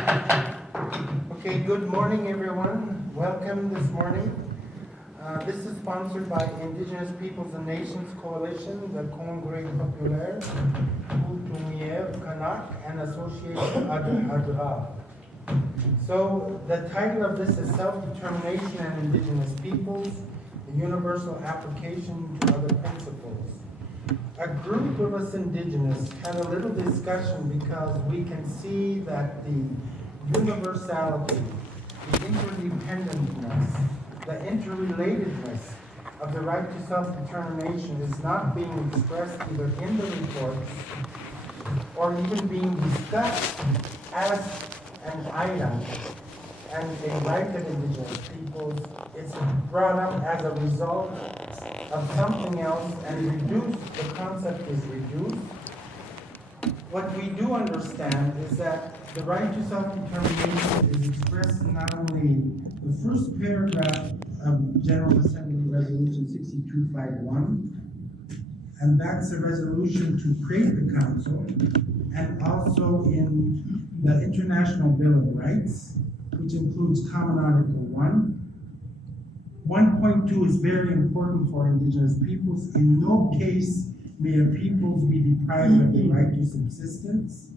Okay, good morning, everyone. Welcome this morning. This is sponsored by Indigenous Peoples and Nations Coalition, the Congrès Populaire, Coutumier, Kanak, and Association Adra. So the title of this is Self-Determination and Indigenous Peoples, a Universal Application to Other Principles. A group of us indigenous had a little discussion because we can see that the universality, the interdependentness, the interrelatedness of the right to self-determination is not being expressed either in the reports or even being discussed as an item and a right of indigenous peoples. It's brought up as a result of something else and reduced, the concept is reduced. What we do understand is that the right to self-determination is expressed in not only the first paragraph of General Assembly Resolution 6251, and that's a resolution to create the council, and also in the International Bill of Rights, which includes Common Article 1. 1.2 is very important for indigenous peoples. In no case may a peoples be deprived of the right to subsistence.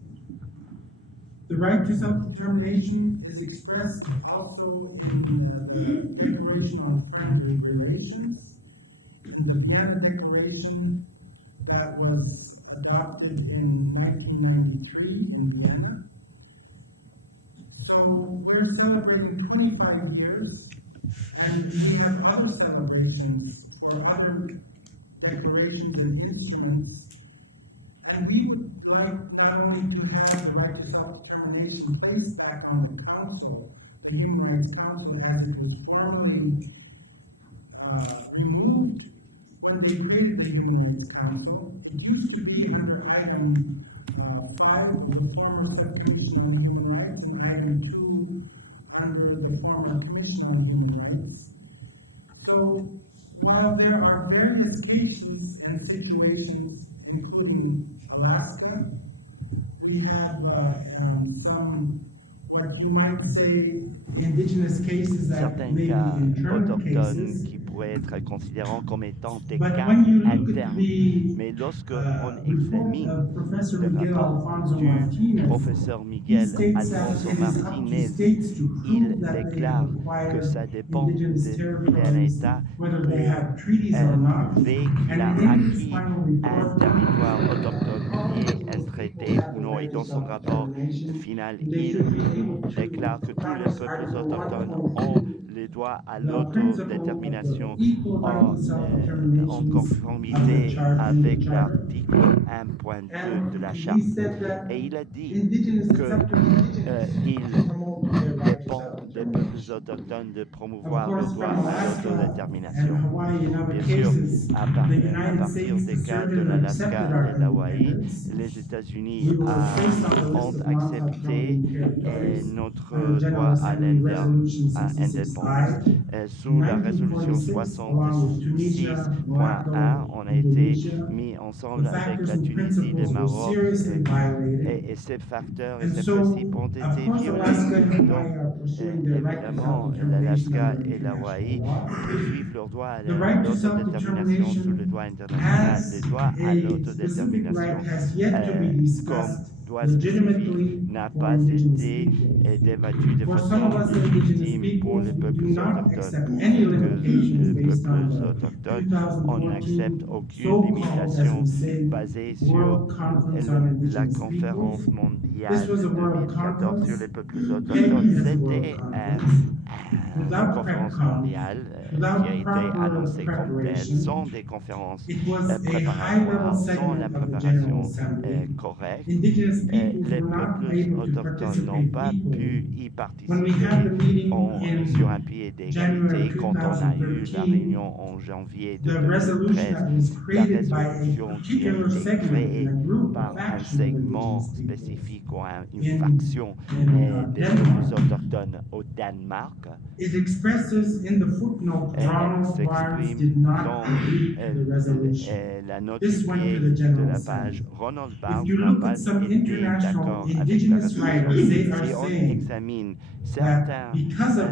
The right to self-determination is expressed also in the Declaration on Friendly Relations, in the Vienna Declaration that was adopted in 1993 in Vienna. So we're celebrating 25 years, and we have other celebrations for other declarations and instruments. And we would like not only to have the right to self-determination placed back on the Council, the Human Rights Council, as it was formerly removed when they created the Human Rights Council. It used to be under item 5 of the former Subcommission on Human Rights and item 2 under the former Commission on Human Rights. So while there are various cases and situations, including Alaska, we have some, what you might say, indigenous cases that may be internal cases. Pourrait être considéré comme étant des But cas when you look at internes. the Mais lorsque on report examine of Professor le Miguel rapport Alfonso du Martinez, professeur he Miguel states that Alfonso it is up to Martinez, states to il prove that they déclare have que acquired ça dépend indigenous d'un territories, État whether they have treaties or not. prouver qu'il a And in his acquis final un report, territoire autochtone lié à un traité have ou the non. Et right to dans son rapport self-determination, final, they il should be able to déclare que tous les practice peuples Article autochtones 1.2, ont le droit à the principle of the l'autodétermination equal right to en self-determination of the conformité chart in the avec charter. l'article 1.2 de la And Charte. he said that Et il a dit indigenous, it's que up to the indigenous il to promote their right to dépend des peuples self-determination. autochtones de Of promouvoir le course, droit from à Alaska and l'autodétermination. Hawaii and other Bien sûr, cases, à the partir United States des cas de asserted and l'Alaska accepted our et de l'Hawaï, independence. les États-Unis We were placed on the ont list of accepté non-self-governing territories notre under General droit à Assembly Resolution l'indépendance. 66I. Sous la résolution 66.1, on a été mis ensemble avec la Tunisie, le Maroc, et ces facteurs et ces principes ont été violés. Donc, évidemment, l'Alaska et l'Hawaï poursuivent leur droit à l'autodétermination sous le droit international. Le droit à l'autodétermination, comme droit spécifique, n'a pas été débattu de façon légitime pour les peuples autochtones. Pour les peuples autochtones, on n'accepte aucune limitation basée sur la conférence mondiale de 2014 sur les peuples autochtones. C'était une conférence mondiale qui a été annoncée comme telle, sans des conférences préparatoires, sans la préparation correcte. Les peuples autochtones n'ont pas pu y participer sur un pied d'égalité quand on a eu la réunion en janvier 2013. La résolution qui a été créée par un segment spécifique ou une faction des peuples autochtones au Danemark s'exprime dans la note This du went pied to the de General la Assembly. page, Ronald If Barnes you n'a look pas at some été international d'accord avec la indigenous résolution. writers, they are Si on saying examine that certains because of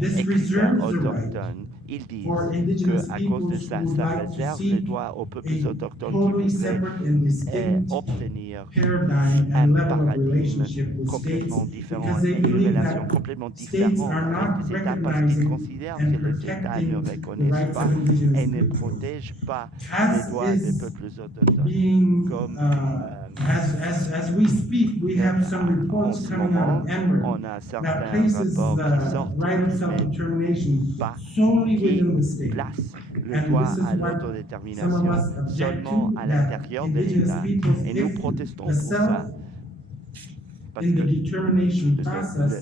this écrivains reserves the right autochtones, ils disent for indigenous qu'à cause de peoples ça, who would ça like to réserve les seek droits aux peuples a autochtones qui totally voudraient separate and distinct obtenir paradigm un and level of paradigme relationship with states, complètement différent because they et une believe relation that complètement states différente are avec not les États parce qu'ils recognizing considèrent que and les États ne protecting the reconnaissent rights pas of indigenous et ne peoples. protègent pas les As droits des is peuples autochtones. being, Comme as we speak, we have some en reports ce coming out moment, of NWER on a that certains places rapports qui the sortent, right of mais self-determination pas solely qui within the state. place le And droit this is à what some of l'autodétermination us object seulement to, à that l'intérieur de indigenous l'État. peoples, Et nous if protestons the pour ça self parce in que the determination process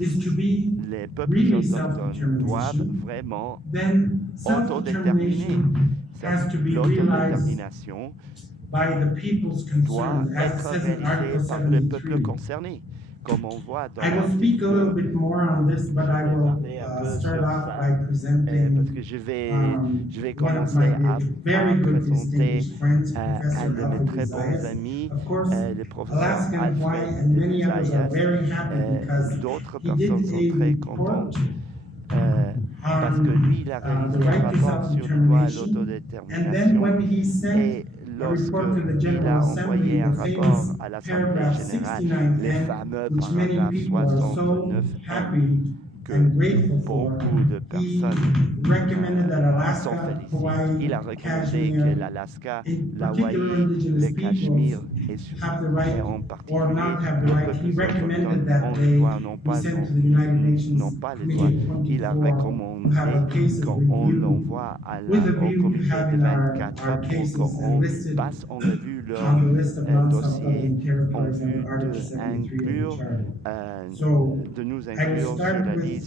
is to be les peuples really autochtones doivent self-determination, vraiment then autodéterminer. self-determination has to be realized L'autodétermination by the peoples doit concerned, as it être says in Article réalisée par les peuples 73. concernés, comme on voit dans I will speak a little l'article. bit more on this, but I will start off by presenting Parce que je vais one of commencer my à very good présenter distinguished friends, un Professor de mes Alfred très bons Zayas. amis, Of course, le professeur Alaska and Hawaii Alfred and many others are Zayas. very happy because D'autres he did personnes sont a très report contentes parce que lui, il a the réalisé un right to rapport sur le droit à self-determination, and then l'autodétermination. when he sent Et a report to the lorsqu'il General a Assembly, envoyé un the rapport famous à l'Assemblée paragraph générale, 69N, les fameux which many paragraphes people are so 69 happy que and grateful for, beaucoup de he personnes recommended that s'en Alaska, félicitent. Hawaii, Il a recommandé Kashmir, que l'Alaska, in l'Hawaï, particular indigenous le Cachemire peoples, have the right et en or particulier not have the les right. He peuples recommended autochtones that ont they les droits, non be pas, sent to the United Nations non pas les Committee droits. of Il a 24 recommandé to have our cases qu'on reviewed l'envoie with a au view to comité de having 24 our cases pour qu'on enlisted passe en revue leur on the list of dossier non-self-governing en territories vue under Article 73 of the d'inclure Charter. So, de nous I will inclure sur start la with liste my good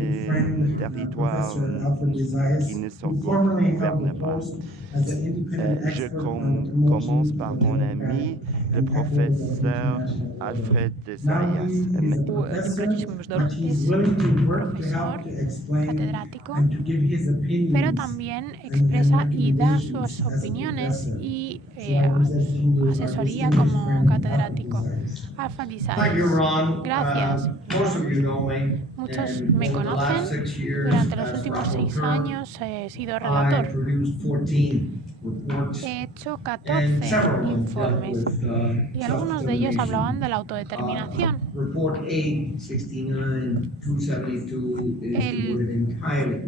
des friend, territoires Professor Alfred Zayas, qui ne se who formerly held gouvernent the pas. post as an independent Je expert on the promotion commence par of mon ami, le and professeur international law. Alfred Now Zayas. he is a professor, but he's willing to work to help to explain catedrático, and to give his opinions. pero también expresa y da sus opiniones y asesoría como catedrático. Alfa Thank you, Ron. Gracias. Most of you know me. Muchos And me for the last conocen. 6 years, Durante los as últimos 6 rapporteur, años he sido I relator. produced 14 reports, He hecho and 14 several of them dealt informes with y algunos de ellos self-determination. hablaban de la autodeterminación. Report 8, 69-272 is El- devoted entirely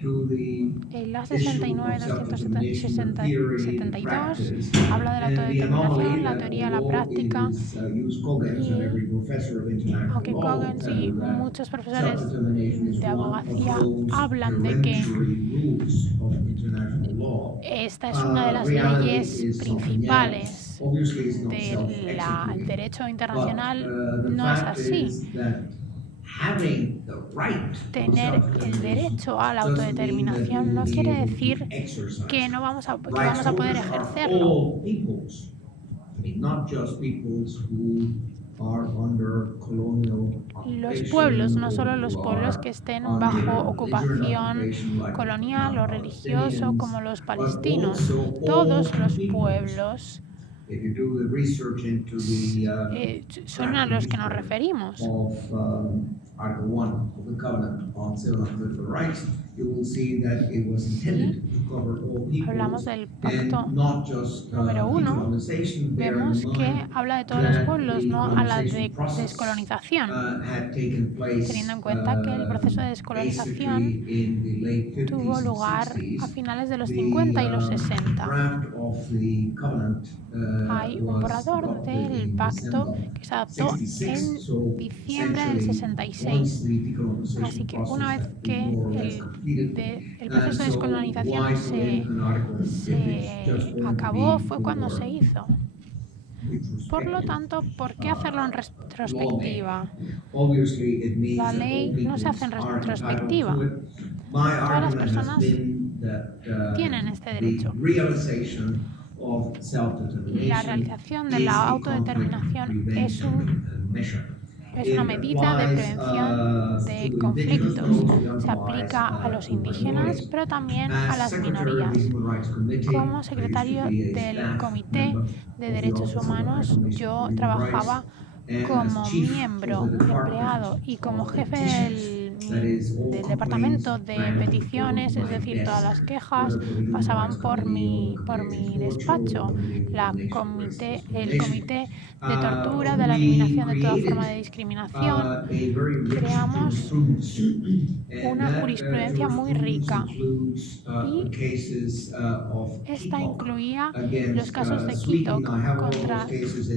to the El issue of self-determination, the theory, the 69-272 practice, habla de la and the autodeterminación, anomaly la that teoría, la law práctica. is used Coggins and every professor of international Aunque law Coggins will tell y you that muchos profesores self-determination is de one of abogacía those hablan de que hereditary rules of international law. esta es una de las Reality leyes is something principales else. Obviously, it's not del self-executing. derecho But, internacional. the No es fact así. is that having the right to Tener el self-determination derecho a la doesn't mean that autodeterminación you no will be quiere able to decir exercise que it. no vamos a, que Rights vamos a poder holders are ejercerlo. all peoples. I mean, not just peoples who are under colonial Los occupation pueblos, no or solo who los pueblos que are estén under bajo belligerent ocupación occupation like colonial o religioso como los but palestinos. also all Todos los peoples. pueblos If you do the research into the son a los que nos referimos. of Article 1 of the Covenant on Civil and Political Rights, you will see that it was intended to cover all Hablamos peoples del pacto and not just número 1. decolonization. Bear in Vemos que mind habla de todos los that pueblos, the no a la colonization process, descolonización, had taken place, teniendo en cuenta que el proceso de descolonización basically in the late 50s tuvo and lugar 60s. a finales de los 50 y los 60. Draft of the covenant, Hay un borrador was del adopted in pacto December que se adoptó 66, so en diciembre del essentially, 66. once the decolonization Así que process una vez had que been more or less completed, el proceso de so descolonización why put in an article if it's just se going to acabó be fue cuando for se hizo. Por lo tanto, ¿por qué hacerlo en retrospectiva? Obviously, it means La that ley all no se hace en peoples are retrospectiva. entitled to it. My Todas las argument has personas been that, tienen este the derecho. realization of self-determination La realización de is la a autodeterminación concrete es un preventive measure. es una medida de prevención de conflictos. Se aplica a los indígenas, pero también a las minorías. Como secretario del Comité de Derechos Humanos, yo trabajaba como miembro, empleado y como jefe del departamento de peticiones, es decir, todas las quejas pasaban por mi despacho. El comité de tortura, de la eliminación de toda forma de discriminación, creamos una jurisprudencia muy rica y esta incluía los casos de Quito contra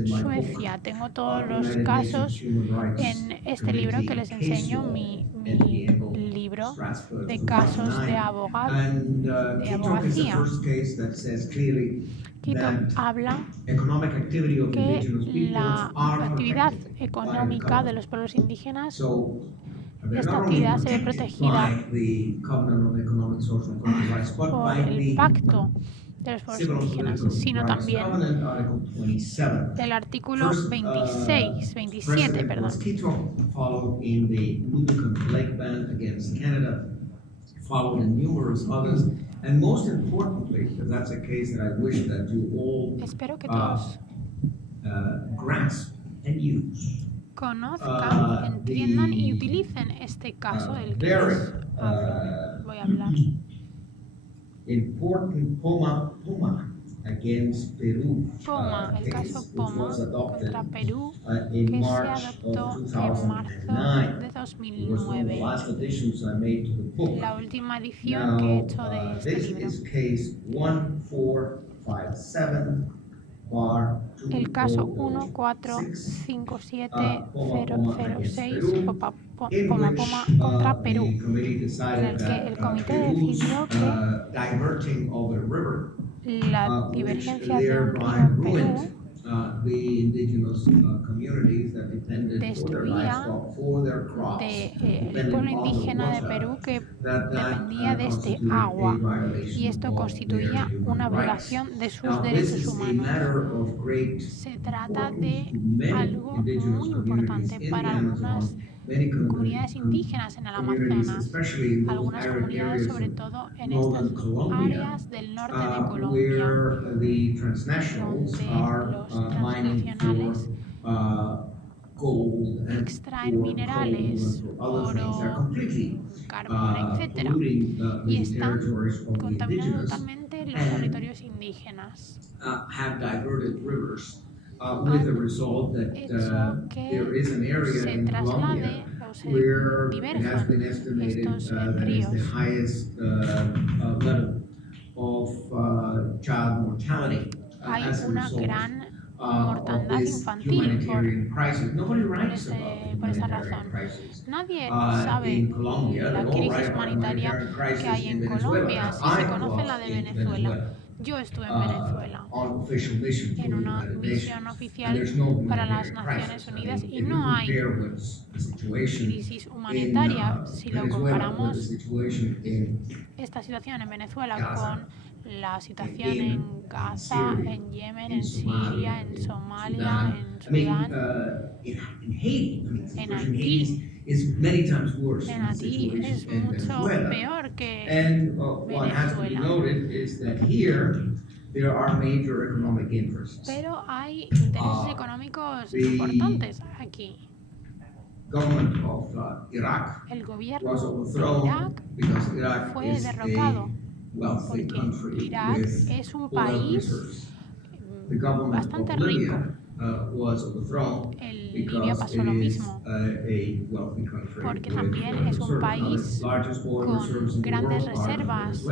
Suecia. Tengo todos los casos en este libro que les enseño, mi libro de casos de abogacía. Quito habla que la actividad económica de los pueblos indígenas, esta actividad se ve protegida por el Pacto de los pueblos indígenas, sino también el artículo 27, perdón. Espero que todos conozcan, entiendan y utilicen este caso del que les voy a hablar. POMA, el caso POMA contra Perú, que se adoptó en marzo de 2009. La última edición que he hecho de este libro. El caso 1457006 POMA contra Perú, en el que el comité decidió que la divergencia de un río en Perú destruía el pueblo indígena de Perú que dependía de este agua, y esto constituía una violación de sus derechos humanos. Se trata de algo muy importante para algunas comunidades indígenas en el Amazonas, algunas comunidades sobre todo en estas áreas del norte de Colombia, donde los transnacionales extraen minerales, oro, carbón, etc. y están contaminando totalmente los territorios indígenas. Hecho que se traslade o se diverjan estos ríos. Hay una gran mortandad infantil por esa razón. Nadie sabe la crisis humanitaria que hay en Colombia, si se conoce la de Venezuela. Yo estuve en Venezuela en una misión oficial para las Naciones Unidas y no hay crisis humanitaria si lo comparamos esta situación en Venezuela con la situación en Gaza, en Yemen, en Siria, en Somalia, en Sudán, en Haití. En Haití es mucho peor que Venezuela. Pero hay intereses económicos importantes aquí. El gobierno de Irak fue derrocado porque Irak es un país bastante rico. En Libia pasó lo mismo, porque también es un país con grandes reservas.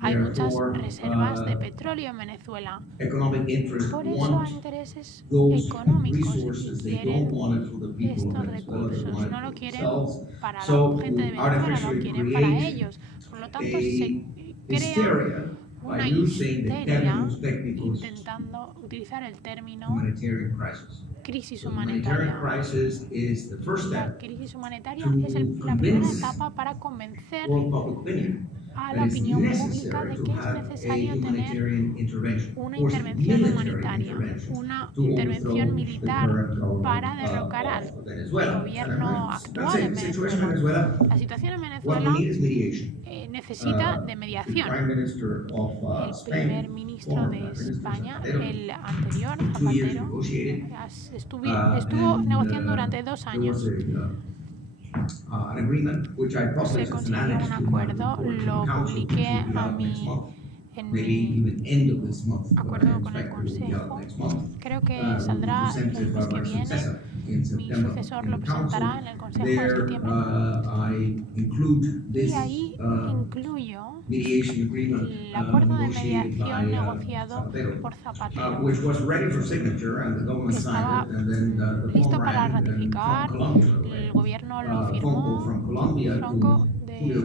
Hay muchas reservas de petróleo en Venezuela. Por eso hay intereses económicos y quieren estos recursos. No lo quieren para la gente de Venezuela, lo quieren para ellos. Por lo tanto, se crea una histeria intentando utilizar el término crisis humanitaria. La crisis humanitaria es la primera etapa para convencer a la opinión pública de que es necesario tener una intervención humanitaria, una intervención militar para derrocar al gobierno actual en Venezuela. La situación en Venezuela necesita de mediación. El primer ministro de España, el anterior, Zapatero, estuvo negociando durante 2 años. Se consiguió un acuerdo, lo publiqué en mi acuerdo con el Consejo. Creo que saldrá el mes que viene. Mi sucesor lo presentará en el Consejo de septiembre. Y ahí incluyo el acuerdo de mediación negociado por Zapatero, que estaba listo para ratificar. El gobierno lo firmó. Franco de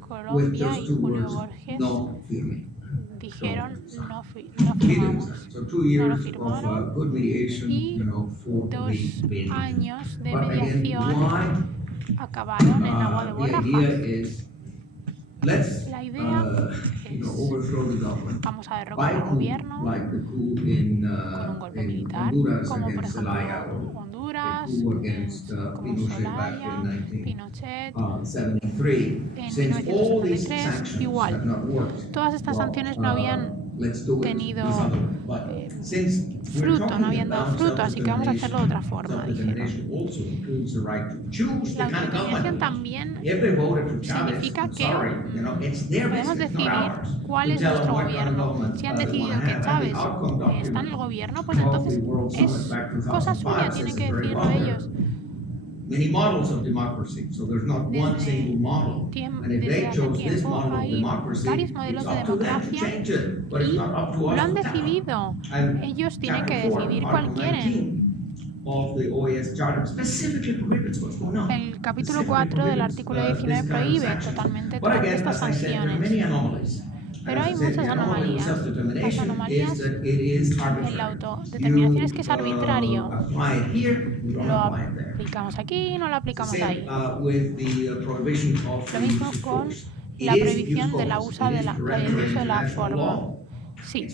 Colombia y Julio Borges dijeron no firmamos, no lo firmaron, y 2 años de mediación acabaron en agua de borrajas. La idea es, vamos a derrocar al gobierno con un golpe militar, como por ejemplo Honduras, como Zelaya, Pinochet, en 1973, igual. Todas estas sanciones no habían tenido fruto, no habían dado fruto, así que vamos a hacerlo de otra forma, dijeron. La autodeterminación también significa que podemos decidir cuál es nuestro gobierno. Si han decidido que Chávez está en el gobierno, pues entonces es cosa suya, tienen que decidirlo ellos. Desde hace tiempo hay varios modelos de democracia y lo han decidido. Ellos tienen que decidir cuál quieren. El capítulo 4 del artículo 19 prohíbe totalmente todas estas sanciones. Pero hay muchas anomalías. Las anomalías en la autodeterminación es que es arbitrario. Lo aplicamos aquí, no lo aplicamos ahí. Lo mismo con la prohibición del uso de la forma. Sí,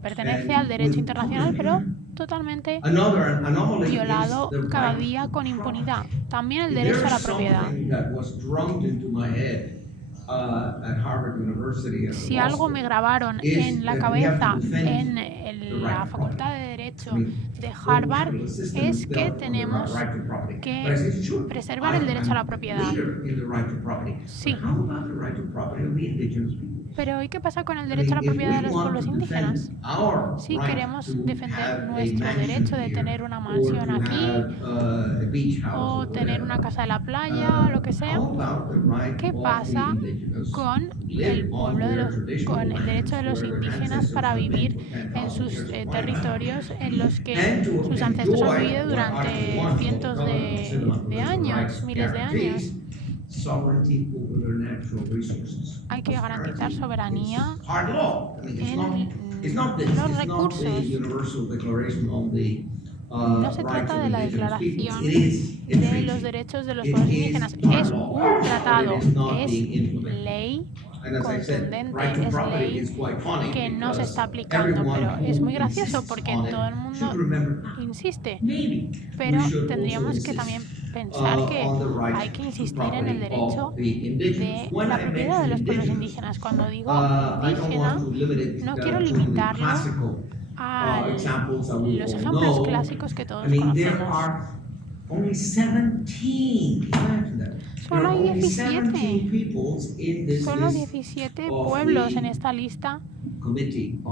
pertenece al derecho internacional, pero totalmente violado cada día con impunidad. También el derecho a la propiedad. Si algo me grabaron en la cabeza en la Facultad de Derecho de Harvard es que tenemos que preservar el derecho a la propiedad. Sí. Pero ¿y qué pasa con el derecho a la propiedad de los pueblos indígenas? Si queremos defender nuestro derecho de tener una mansión aquí o tener una casa de la playa o lo que sea, ¿qué pasa con con el derecho de los indígenas para vivir en sus territorios en los que sus ancestros han vivido durante cientos de años, miles de años? Hay que garantizar soberanía en los recursos. No se trata de la Declaración de los Derechos de los Pueblos Indígenas. Es un tratado, es ley contundente, es ley que no se está aplicando, pero es muy gracioso porque todo el mundo insiste. Pero tendríamos que también pensar que hay que insistir en el derecho de la propiedad de los pueblos indígenas. Cuando digo indígena, no quiero limitarlo a los ejemplos clásicos que todos conocemos. Solo hay 17 pueblos en esta lista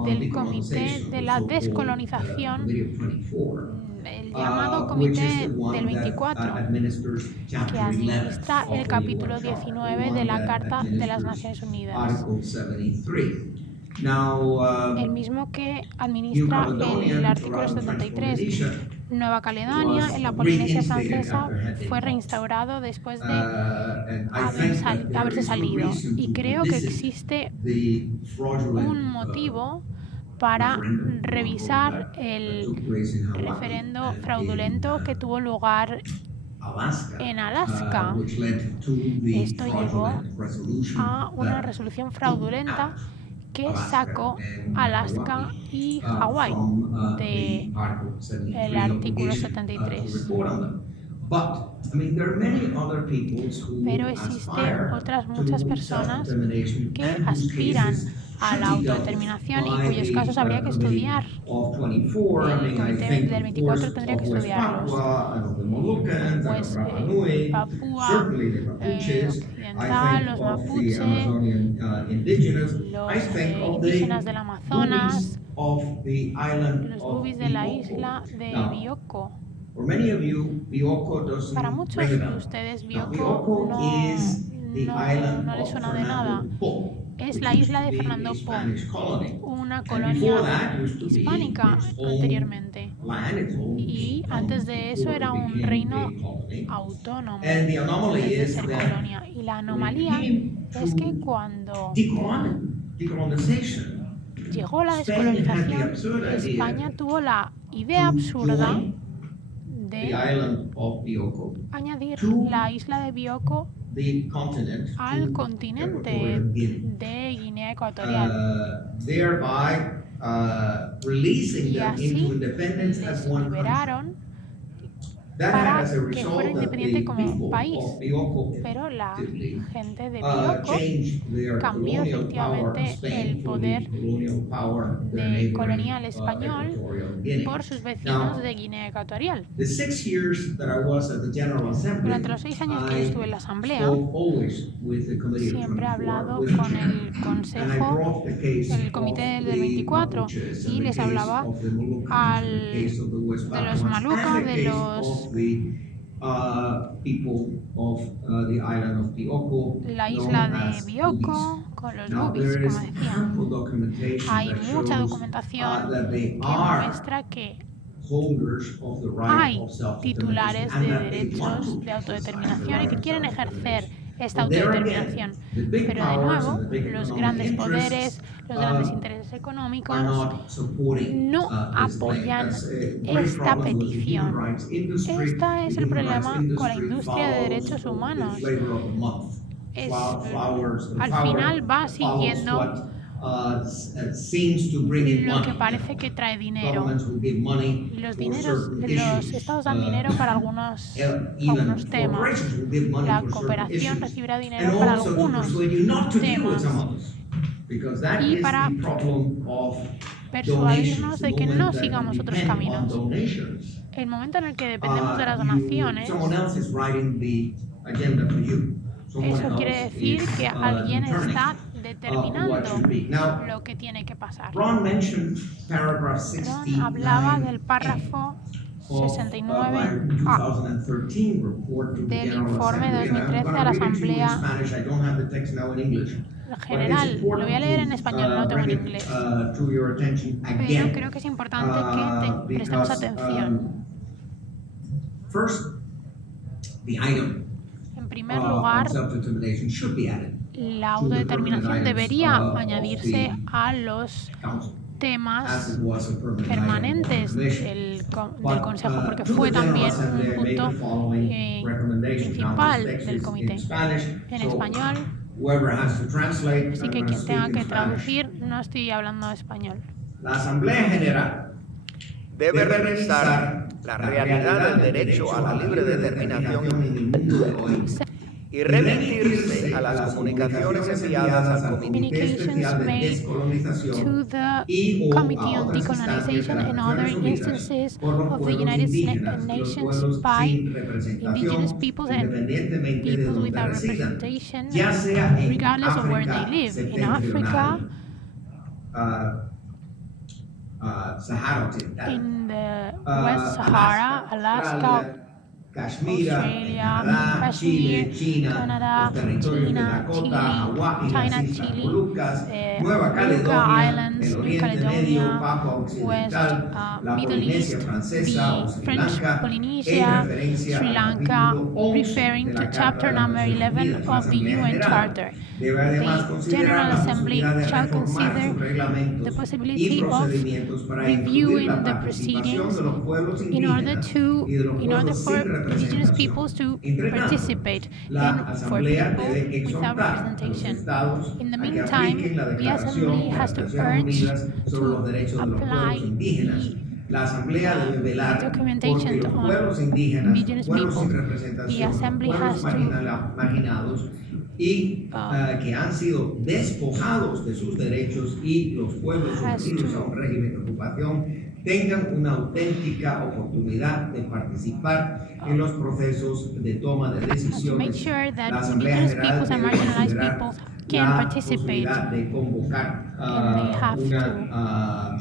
del Comité de la Descolonización, el llamado Comité del 24, que administra el capítulo 19 de la Carta de las Naciones Unidas. El mismo que administra el artículo 73. Nueva Caledonia, en la Polinesia Francesa, fue reinstaurado después de haberse salido. Y creo que existe un motivo para revisar el referendo fraudulento que tuvo lugar en Alaska. Esto llevó a una resolución fraudulenta que sacó Alaska y Hawái del artículo 73. Pero existen otras muchas personas que aspiran a la autodeterminación y cuyos casos habría que estudiar. El comité del 24 tendría que estudiarlos. Pues Papúa Occidental, los mapuche, los indígenas del Amazonas, los bubis de la isla de Bioko. Para muchos de ustedes, Bioko no les suena de nada. Es la isla de Fernando Po, una colonia hispánica anteriormente. Y antes de eso era un reino autónomo, antes de ser colonia. Y la anomalía es que cuando llegó la descolonización, España tuvo la idea absurda de añadir la isla de Bioko al continente de Guinea Ecuatorial. Y así les liberaron para que fuera independiente como país. Pero la gente de Bioko cambió efectivamente el poder de colonial español por sus vecinos de Guinea Ecuatorial. Durante los 6 años que yo estuve en la Asamblea, siempre he hablado con el Consejo, el Comité del 24, y les hablaba de los Maluca, de los la isla de Bioko, con los bubis, como decía. Hay mucha documentación que muestra que hay titulares de derechos de autodeterminación y que quieren ejercer esta autodeterminación. Pero de nuevo, los grandes poderes, los grandes intereses económicos no apoyan esta petición. Este es el problema con la industria de derechos humanos. Al final va siguiendo lo que parece que trae dinero. Los estados dan dinero para algunos temas. La cooperación recibirá dinero para algunos temas. Y para persuadirnos de que no sigamos otros caminos. El momento en el que dependemos de las donaciones, eso quiere decir que alguien está determinando lo que tiene que pasar. Ron hablaba del párrafo 69A del informe de 2013 a la Asamblea General. Lo voy a leer en español, no lo tengo en inglés. Pero creo que es importante que prestemos atención. En primer lugar, la autodeterminación debería añadirse a los temas permanentes del Consejo, porque fue también un punto principal del comité. En español, así que quien tenga que traducir, no estoy hablando español. La Asamblea General debe revisar la realidad del derecho a la libre determinación y remitirse a las comunicaciones enviadas al Communications made to the Committee on Decolonization and other instances of the United Nations by indigenous peoples and peoples without representation, regardless of where they live, in Africa, in the West Sahara, Alaska, Australia, Kashmir, Canada, China, Chile, Molucca Islands, New Caledonia, West Middle East, the French Polynesia, Sri Lanka, referring to chapter number 11 of the UN Charter. The General Assembly shall consider the possibility of reviewing the proceedings in order for indigenous peoples to participate and for people without representation. In the meantime, the Assembly has to urge to apply La Asamblea debe velar documentation porque los on pueblos indígenas, indigenous pueblos sin people. representación, The Assembly pueblos has to marginados y que han sido despojados de sus derechos y los pueblos sometidos a un régimen de ocupación tengan una auténtica oportunidad de participar en los procesos de toma de decisiones. Make sure that La Asamblea indigenous General peoples and debe marginalized considerar peoples can la participate. posibilidad de convocar And they have una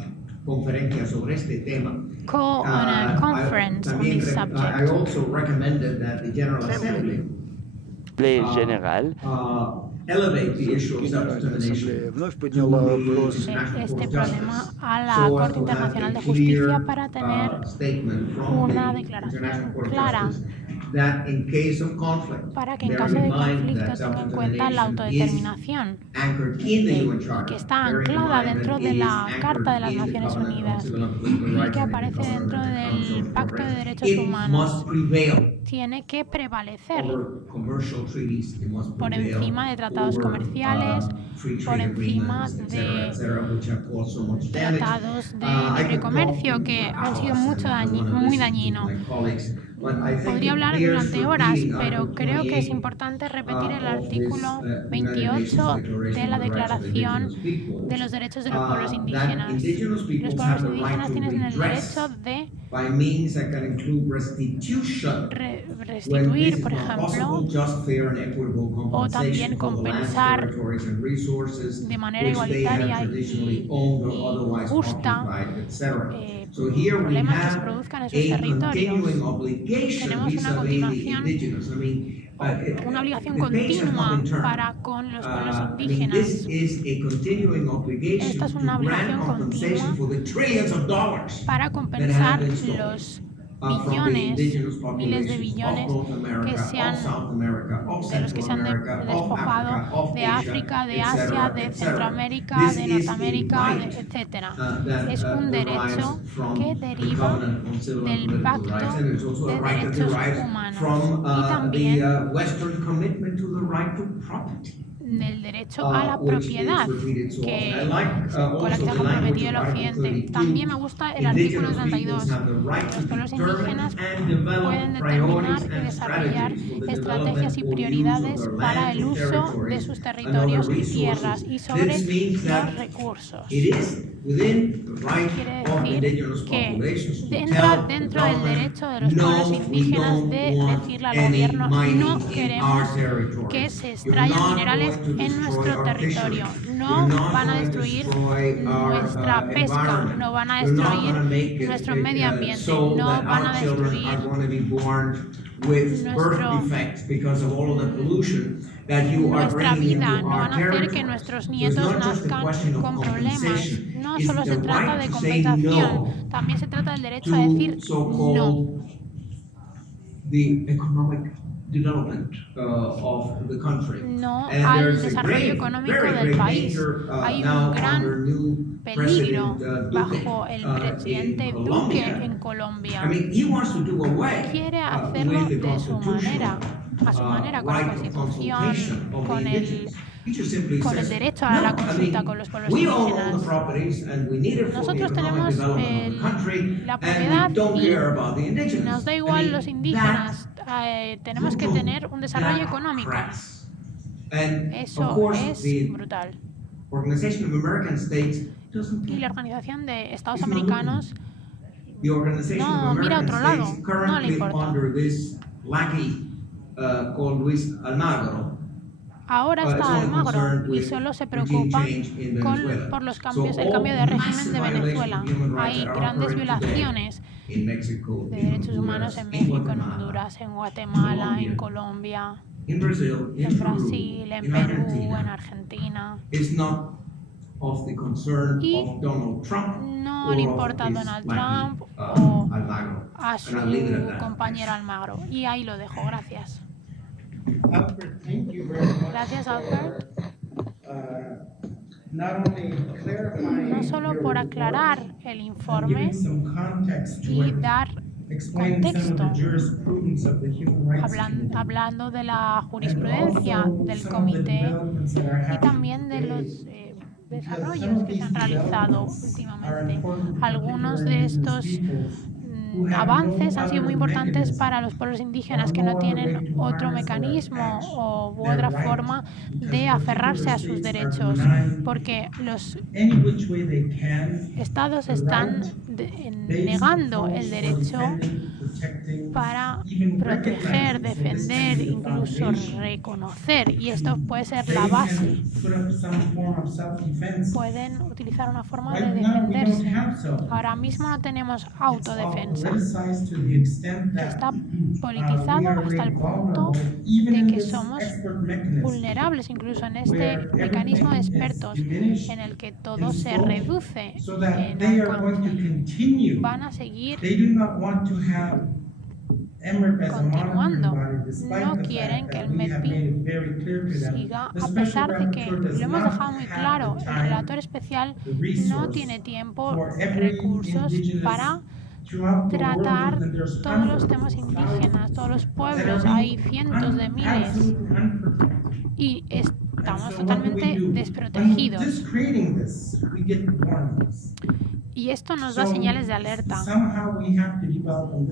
conferencia sobre este tema. Call on a conference on this I subject. also recommended that the General Assembly Général elevate the issue of self-determination Este problema a la Corte Internacional de Justicia para tener una declaración clara para que en caso de conflicto tenga en cuenta la autodeterminación que está anclada dentro de la Carta de las Naciones Unidas y que aparece dentro del Pacto de Derechos Humanos. Tiene que prevalecer por encima de tratados comerciales, por encima de tratados de libre comercio que han sido muy dañinos. Podría hablar durante horas, pero creo que es importante repetir el artículo 28 de la Declaración de los Derechos de los Pueblos Indígenas. Los pueblos indígenas tienen el derecho de restituir, por ejemplo, o también compensar de manera igualitaria y justa problemas que se produzcan en sus territorios. Tenemos una continuación, una obligación continua para con los pueblos indígenas. Esta es una obligación continua para compensar los billones, miles de billones de los que se han despojado de África, de Asia, de Centroamérica, de Norteamérica, etc. Es un derecho que deriva del Pacto de Derechos Humanos y también del derecho a la propiedad con la que se ha comprometido el Occidente. También me gusta el artículo 32. Los pueblos indígenas pueden determinar y desarrollar estrategias y prioridades para el uso de sus territorios y tierras y sobre los recursos. Quiere decir que entra dentro del derecho de los pueblos indígenas de decirle al gobierno: no queremos que se extraigan minerales en nuestro territorio, no van a destruir nuestra pesca, no van a destruir nuestro medio ambiente, no van a destruir nuestra vida, no van a hacer que nuestros nietos nazcan con problemas. No solo se trata de compensación, también se trata del derecho a decir no. No al desarrollo económico del país. Hay un gran peligro bajo el presidente Duque en Colombia. Quiere hacerlo de su manera, a su manera, con la Constitución, con el derecho a la consulta con los pueblos indígenas. Nosotros tenemos la propiedad y nos da igual los indígenas. Tenemos que tener un desarrollo económico. Eso es brutal. Y la Organización de Estados Americanos no mira a otro lado, no le importa. Ahora está Almagro y solo se preocupa por los cambios, el cambio de régimen de Venezuela. Hay grandes violaciones de derechos humanos en México, en Honduras, en Guatemala, en Colombia, en Brasil, en Perú, en Argentina. Y no le importa a Donald Trump o a su compañero Almagro. Y ahí lo dejo. Gracias. Albert, thank you very much. Gracias, Albert. No solo por aclarar el informe y dar contexto, hablando de la jurisprudencia del comité y también de los desarrollos que se han realizado últimamente. Algunos de estos avances han sido muy importantes para los pueblos indígenas que no tienen otro mecanismo u otra forma de aferrarse a sus derechos, porque los estados están negando el derecho para proteger, defender, incluso reconocer, y esto puede ser la base. Pueden utilizar una forma de defenderse. Ahora mismo no tenemos autodefensa. Está politizado hasta el punto de que somos vulnerables incluso en este mecanismo de expertos en el que todo se reduce en alcance. Van a seguir continuando. No quieren que el MEPI siga, a pesar de que lo hemos dejado muy claro. El relator especial no tiene tiempo, recursos para tratar todos los temas indígenas, todos los pueblos. Hay cientos de miles y estamos totalmente desprotegidos. Y esto nos da señales de alerta.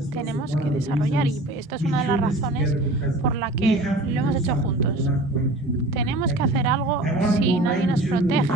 Tenemos que desarrollar, y esto es una de las razones por la que lo hemos hecho juntos. Tenemos que hacer algo si nadie nos protege.